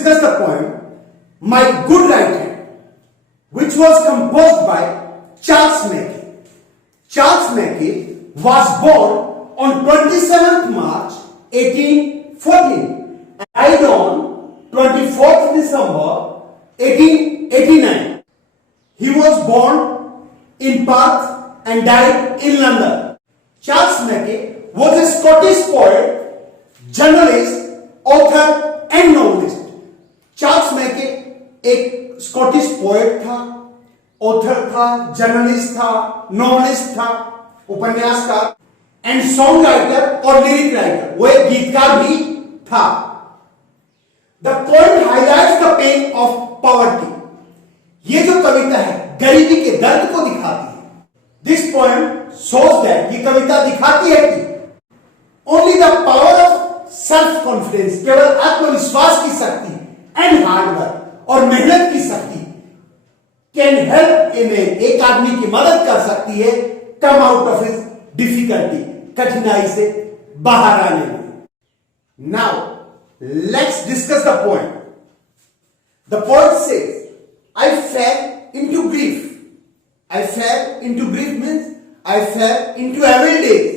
discuss the poem My Good Right Hand, which was composed by Charles Mackay. Charles Mackay was born on 27th March 1814 and died on 24th December 1889. He was born in Perth and died in London. Charles Mackay was a Scottish poet, journalist, author and novelist. Charles Mackay एक Scottish poet था, author था, journalist था, novelist था, उपन्यासकार and song writer और lyric writer, वो एक गीतकार भी था. The poem highlights the pain of poverty. ये जो कविता है गरीबी के दर्द को दिखाती है. दिस पोएम शोज दैट, ये कविता दिखाती है कि only the power of self confidence, केवल आत्मविश्वास की शक्ति एंड हार्डवर्क और मेहनत की शक्ति कैन हेल्प ए मैन, एक आदमी की मदद कर सकती है कम आउट ऑफ हिज डिफिकल्टी, कठिनाई से बाहर आने में. Now let's discuss the point. The point says I fail into grief. I fell into grief means I fell into evil days.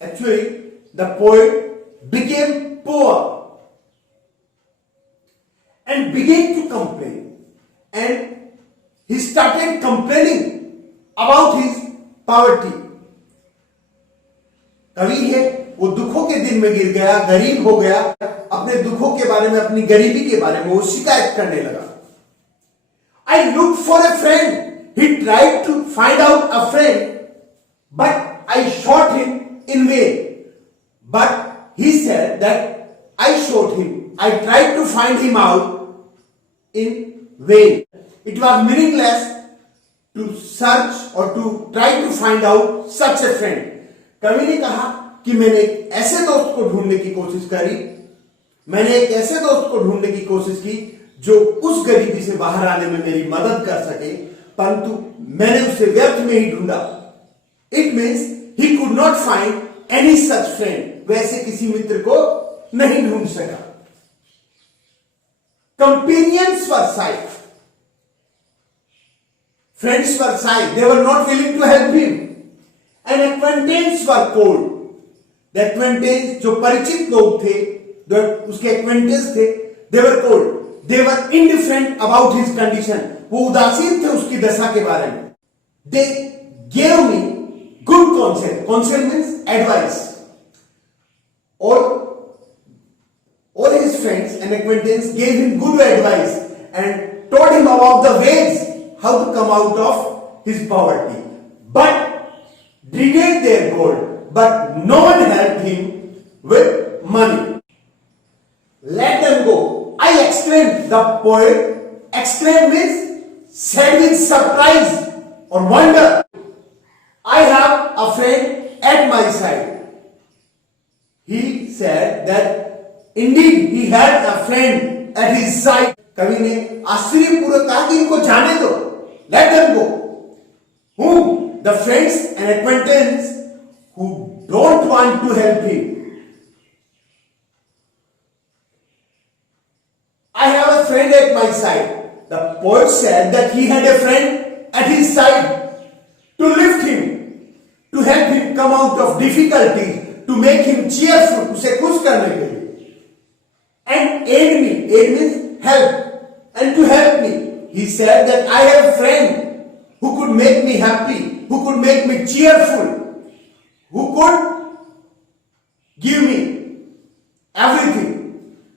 Actually, the poet became poor and began to complain, and he started complaining about his poverty. कवि है, वो दुखों के दिन में गिर गया, गरीब हो गया, अपने दुखों के बारे में, अपनी गरीबी के बारे में वो शिकायत करने लगा. I looked for a friend. He tried to find out a friend, but I shot him in vain. But he said that I shot him. I tried to find him out in vain. It was meaningless to search or to try to find out such a friend. कवि ने कहा कि मैंने एक ऐसे दोस्त को ढूंढने की कोशिश करी, मैंने एक ऐसे दोस्त को ढूंढने की कोशिश की जो उस गरीबी से बाहर आने में मेरी मदद कर सके, परंतु मैंने उसे व्यर्थ में ही ढूंढा. It means he could not find any such friend. वैसे किसी मित्र को नहीं ढूंढ सका. Companions were shied, friends were shied, they were not willing to help him. And acquaintance were cold. The acquaintance, जो परिचित लोग थे, जो उसके एक्वेंटेंस थे, they were cold. They were indifferent about his condition. वो उदासीन थे उसकी दशा के बारे में. They gave me good counsel. Counsel means advice. All his friends and acquaintances gave him good advice and told him about the ways how to come out of his poverty. But denied their gold. But no one helped him with money. Let them go. I exclaimed. The poet exclaimed means said with surprise or wonder. I have a friend at my side. He said that indeed he had a friend at his side. कवि ने आश्चर्यपूर्वक कहा कि इनको जाने दो. Let them go. Whom? The friends and acquaintances who don't want to help him. I have a friend at my side. The poet said that he had a friend at his side to lift him, to help him come out of difficulties, to make him cheerful, उसे खुश करने के लिए. And aid me. Aid means help. And to help me. He said that I have a friend who could make me happy, who could make me cheerful, who could give me everything.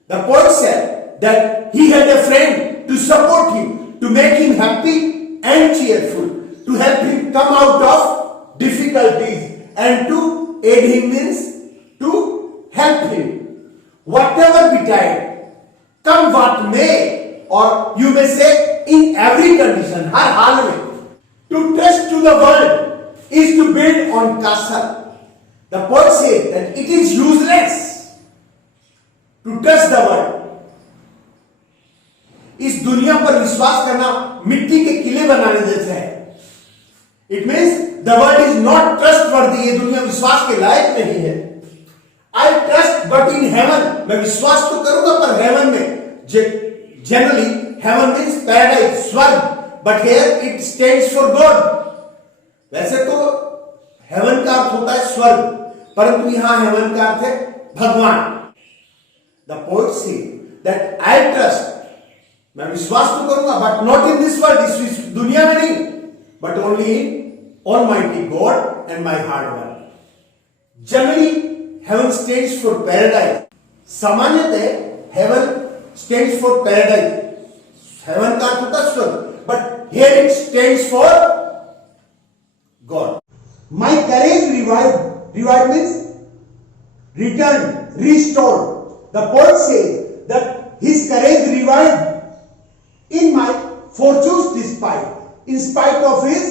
The poet said that he had a friend to support him, to make him happy and cheerful, to help him come out of difficulties, and to aid him means to help him. Whatever betide, come what may, or you may say in every condition, har haal mein. To trust to the world is to build on castle. The poet said that it is useless to trust the world. इस दुनिया पर विश्वास करना मिट्टी के किले बनाने जैसा है. It means the world is not trustworthy. ये दुनिया विश्वास के लायक नहीं है. I trust but in heaven, मैं विश्वास तो करूंगा पर हेवन में, जनरली हेवन मीन्स पैराडाइज, स्वर्ग, but here it stands for God. वैसे तो हेवन का अर्थ होता है स्वर्ग, परंतु यहां हेवन का अर्थ है भगवान। The poet say that I trust, मैं विश्वास तो करूंगा but not in this world, इस दुनिया में नहीं, but only in almighty God and my hard work. Generally heaven stands for paradise, सामान्यतः heaven stands for paradise, heaven का अर्थ होता है स्वर्ग, but here it stands for God. My courage revived means return, restored. The poet says that his courage revived in my fortunes despite, in spite of his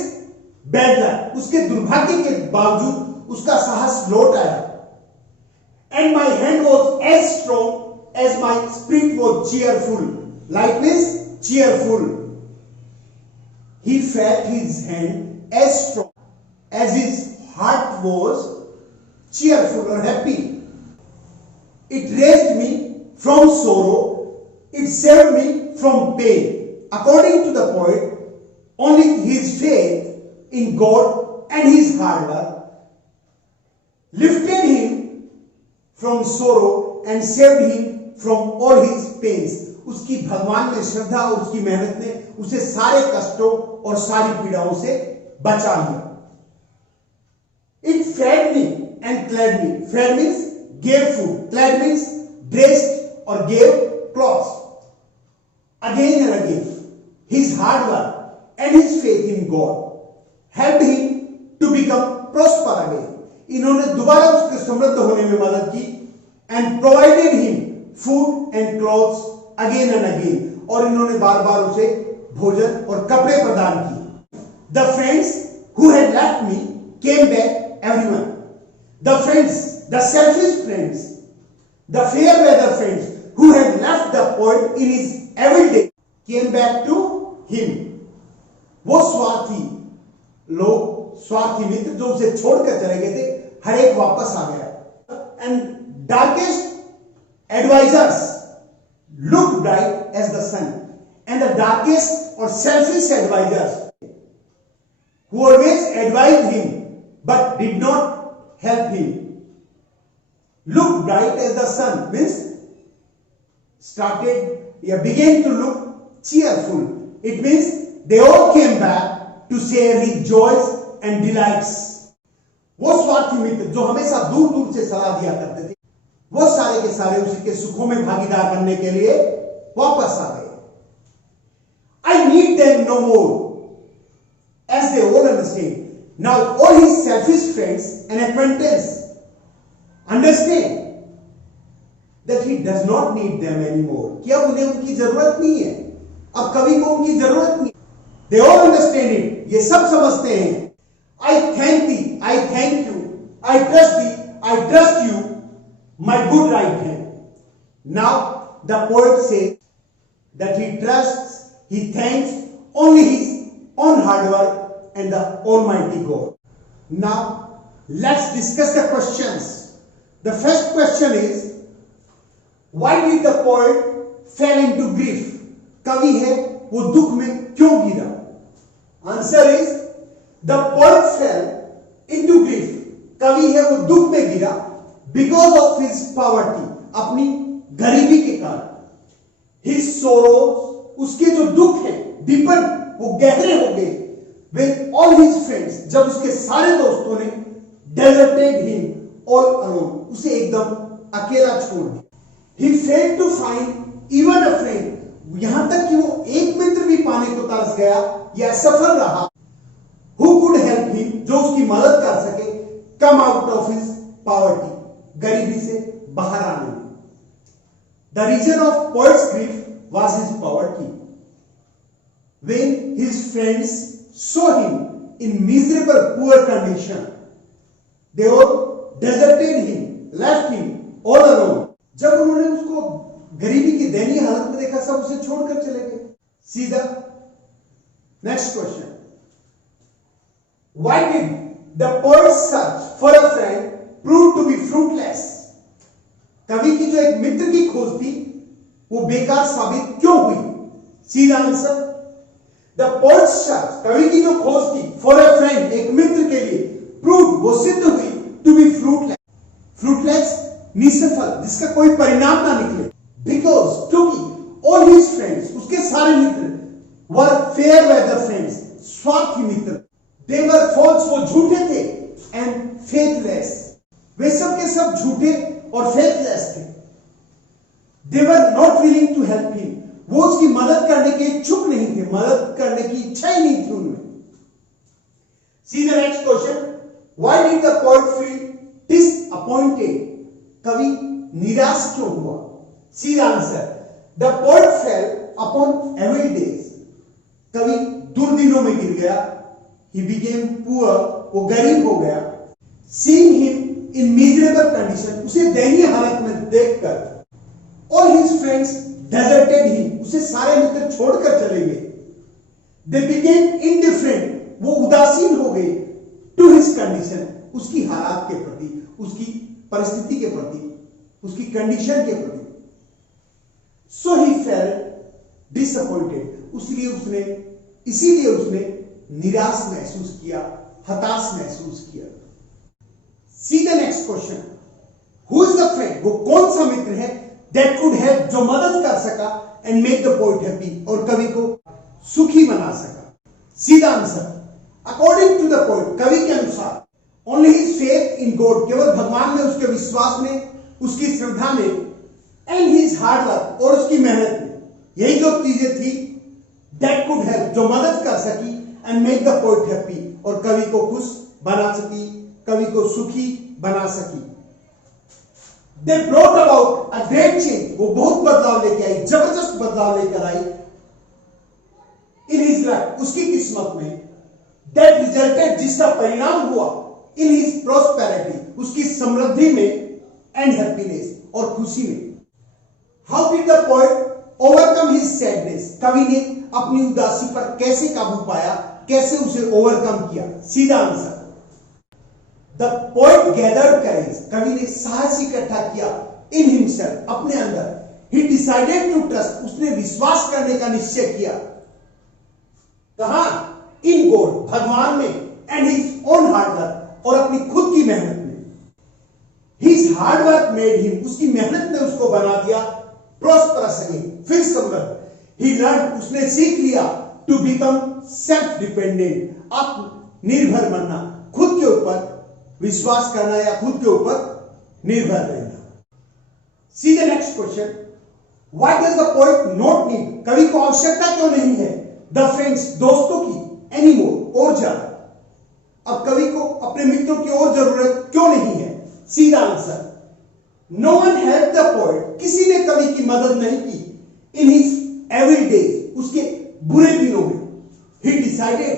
bad luck, उसके दुर्भाग्य के बावजूद उसका साहस लौट आया। And my hand was as strong as my spirit was cheerful. Like means cheerful. He felt his hand as strong as his heart was cheerful or happy. It raised me from sorrow, it saved me from pain. According to the poet, only his faith in God and his hard work lifted him from sorrow and saved him from all his pains. उसकी भगवान में श्रद्धा और उसकी मेहनत ने उसे सारे कष्टों और सारी पीड़ाओं से बचा लिया। It fed me and clad me. Fed means gave food, clad means dressed or gave clothes. Again and again, his hard work and his faith in God helped him to become prosper again. इन्होंने दोबारा उसके समृद्ध होने में मदद की and provided him food and clothes again and again. और इन्होंने बार बार उसे भोजन और कपड़े प्रदान किए। The friends who had left me came back, everyone. The friends, the selfish friends, the fair weather friends who had left the poet in his evil day came back to him. वो स्वार्थी लोग, स्वार्थी मित्र जो उसे छोड़कर चले गए थे, हर एक वापस आ गया। And darkest advisors looked bright as the sun, and the darkest or selfish advisors who always advised him but did not help him look bright as the sun means began to look cheerful. It means they all came back to share his joys and delights. वो स्वार्थी मित्र जो हमेशा दूर दूर से सलाह दिया करते थे, वो सारे के सारे उसी के सुखों में भागीदार बनने के लिए वापस आ गए। I need them no more, as they all understand. Now all his selfish friends and acquaintances understand that he does not need them anymore. कि अब उन्हें उनकी जरूरत नहीं है, अब कभी को उनकी जरूरत नहीं। They all understand it. ये सब समझते हैं। I thank thee, I thank you, I trust thee, I trust you, my good right hand. Now the poet says that he trusts, he thanks only his own hard work and the Almighty God. Now let's discuss the questions. The first question is, why did the poet fell into grief? कवि है वो दुख में क्यों गिरा? Answer is, the poet fell into grief. कवि है वो दुख में गिरा because of his poverty, अपनी गरीबी के कारण। His sorrows, उसके जो दुख है deepened, वो गहरे हो गए with all his friends, जब उसके सारे दोस्तों ने deserted him all alone, उसे एकदम अकेला छोड़ दिया। He failed to find even a friend, यहां तक कि वो एक मित्र भी पाने को तरस गया या असफल रहा, who could help him, जो उसकी मदद कर सके come out of his poverty, गरीबी से बाहर आने में। The reason of poet's grief was his poverty. When his friends saw him in miserable poor condition, they all deserted him, left him all alone. जब उन्होंने उसको गरीबी की दयनीय हालत में देखा, सब उसे छोड़कर चले गए। सीधा next question, why did the poet's search for a friend prove to be fruitless? कवि की जो एक मित्र की खोज थी वो बेकार साबित क्यों हुई? सी the answer. The poet search, कवि की जो खोज थी फॉर ए फ्रेंड, एक मित्र के लिए, प्रूव, वो सिद्ध हुई टू बी फ्रूटलेस, फ्रूटलेस, निष्फल, जिसका कोई परिणाम ना निकले। बिकॉज, क्योंकि ऑल हिज फ्रेंड्स, उसके सारे मित्र, वर फेयर वेदर फ्रेंड्स, स्वार्थी मित्र, दे वर फॉल्स, वो झूठे थे, एंड फेथलेस, वे सब के सब झूठे और फेथलेस थे। They were not willing to help him, वो उसकी मदद करने के इच्छुक नहीं थे, मदद करने की इच्छा ही नहीं थी उनमें। See the next question, why did the poet feel disappointed, कवि निराश क्यों हुआ? See the answer, the poet fell upon evil days, कवि दुर्दिनों में गिर गया, ही बिकेम पुअर, वो गरीब हो गया, seeing him in miserable condition, उसे दयनीय हालत में देखकर, all his friends deserted him, उसे सारे मित्र छोड़कर चले गए, दे बिकेम इंडिफरेंट, वो उदासीन हो गए, टू हिज कंडीशन, उसकी हालात के प्रति, उसकी परिस्थिति के प्रति, उसकी कंडीशन के प्रति। सो ही फेल्ट डिसअपॉइंटेड, इसीलिए उसने निराश महसूस किया, हताश महसूस किया। सी the next question, who is the friend, वो कौन सा मित्र है दैट कुड हेल्प, जो मदद कर सका, and make the poet happy, और कवि को सुखी बना सका? See the answer, according to the poet, कवि के अनुसार, only his faith in God, केवल भगवान में उसके विश्वास में, उसकी श्रद्धा में, एंड हिज हार्ड वर्क, और उसकी मेहनत में, यही जो चीजें थी दैट कुड हेल्प, जो मदद कर सकी, and make the poet happy, और कवि को खुश बना सकी, कवि को सुखी बना सकी। They brought about a great change, वो बहुत बदलाव लेके आई, जबरदस्त बदलाव लेकर आई, in his life, उसकी किस्मत में, that resulted, जिसका परिणाम हुआ, in his prosperity, उसकी समृद्धि में, and happiness, और खुशी में। How did the poet overcome his sadness, कवि ने अपनी उदासी पर कैसे काबू पाया, कैसे उसे ओवरकम किया? सीधा आंसर, द पोएट गैदर्ड करेज, कवि ने साहस इकट्ठा किया, इन हिमसेल्फ, अपने अंदर, ही डिसाइडेड टू ट्रस्ट, उसने विश्वास करने का निश्चय किया, कहां? इन गॉड, भगवान में, and his own hard work, और अपनी खुद की मेहनत में। His hard work made him, उसकी मेहनत ने उसको बना दिया प्रॉस्परस अगेन, फिर समृद्ध। ही लर्न, उसने सीख लिया, टू बिकम सेल्फ डिपेंडेंट, आत्मनिर्भर बनना, खुद के ऊपर विश्वास करना या खुद के ऊपर निर्भर रहना। सी the next question, why does the poet not need, कवि को आवश्यकता क्यों नहीं है, द फ्रेंड्स, दोस्तों की, एनीमोर, और ज्यादा, अब कवि को अपने मित्रों की और जरूरत क्यों नहीं है? See the answer, no one help the poet, किसी ने कवि की मदद नहीं की, इन हिज एवरी डेज, उसके बुरे दिनों में, ही डिसाइडेड,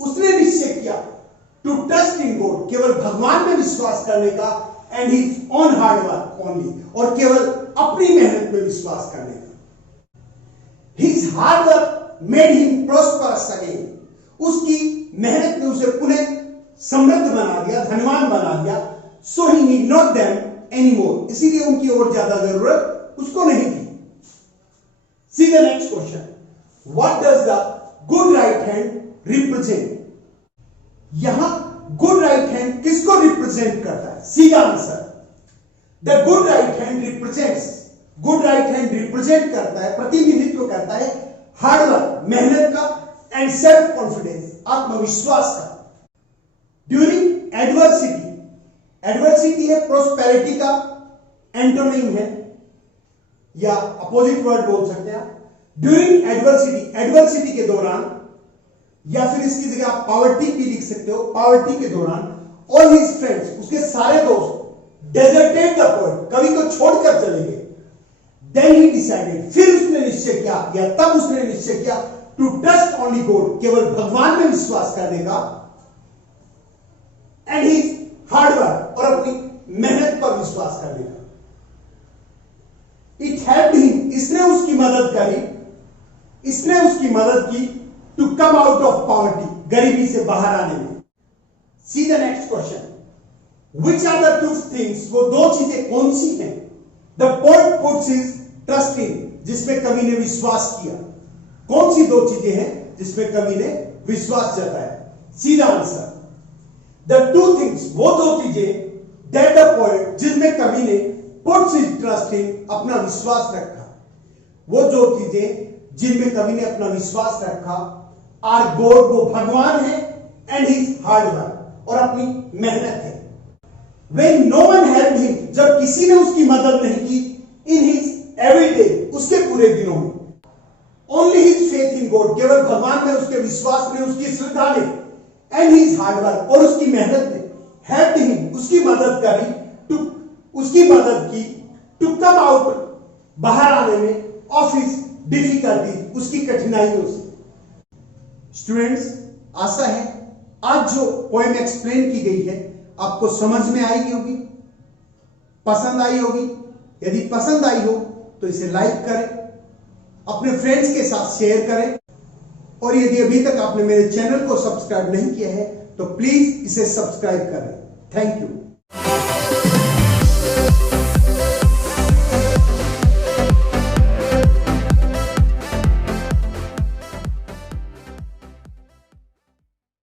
उसने निश्चय किया, टू ट्रस्ट इन गॉड, केवल भगवान में विश्वास करने का, and his on hard work only, और केवल अपनी मेहनत में विश्वास करने का। His hard work made him prosperous again, उसकी मेहनत ने उसे पुनः समृद्ध बना दिया, धनवान बना दिया। सो ही नीड नॉट देम एनीमोर, इसीलिए उनकी और ज्यादा जरूरत उसको नहीं थी। सी the next question, what does the good right hand represent, यहां गुड राइट हैंड किसको रिप्रेजेंट करता है? See the answer, the good right hand represents, good right hand represent करता है, प्रतिनिधित्व करता है, हार्डवर्क, मेहनत का, एंड सेल्फ कॉन्फिडेंस, आत्मविश्वास का, ड्यूरिंग एडवर्सिटी, एडवर्सिटी है प्रोस्पेरिटी का एंटोनिम है, या अपोजिट वर्ड बोल सकते हैं आप। ड्यूरिंग एडवर्सिटी, एडवर्सिटी के दौरान, या फिर इसकी जगह आप पॉवर्टी भी लिख सकते हो, पॉवर्टी के दौरान, ऑल हिज फ्रेंड्स, उसके सारे दोस्त, डेजर्टेड द पोएट, कवि को छोड़कर चले गए। देन ही डिसाइडेड, फिर उसने निश्चय किया, या तब उसने निश्चय किया, टू ट्रस्ट ओनली गॉड, केवल भगवान में विश्वास करने का, एंड हिज हार्ड वर्क, और अपनी मेहनत पर विश्वास करने का। इट हेल्प्ड हिम, इसने उसकी मदद करी, इसने उसकी मदद की, to come out of poverty, गरीबी से बाहर आने में। See the next question, which are the two things, वो दो चीजें कौन सी हैं the poet puts his trust in, जिसमें कवि ने विश्वास किया। कौन सी दो चीजें हैं जिसमें कवि ने विश्वास जताया? सीधा आंसर, द टू थिंग्स, वो दो चीजें दैट द पोएट, जिसमें कवि ने पुट्स हिज ट्रस्ट इन, अपना विश्वास रखा। वो जो चीजें जिनमें कवि ने अपना विश्वास रखा, आर गॉड, वो भगवान है, एंड हिज हार्ड वर्क, और अपनी मेहनत है। When no one helped him, जब किसी ने उसकी मदद नहीं की, in his everyday, उसके पूरे दिनों में, only his faith in God, केवल भगवान में उसके विश्वास ने, उसकी श्रद्धा ने, and his hard work, और उसकी मेहनत ने, helped him, उसकी मदद करी, उसकी मदद की, to come out, बाहर आने में, of his difficulty, उसकी कठिनाइयों से। स्टूडेंट्स, आशा है आज जो पोएम एक्सप्लेन की गई है आपको समझ में आई होगी, पसंद आई होगी। यदि पसंद आई हो तो इसे लाइक करें, अपने फ्रेंड्स के साथ शेयर करें, और यदि अभी तक आपने मेरे चैनल को सब्सक्राइब नहीं किया है तो प्लीज इसे सब्सक्राइब करें। Thank you.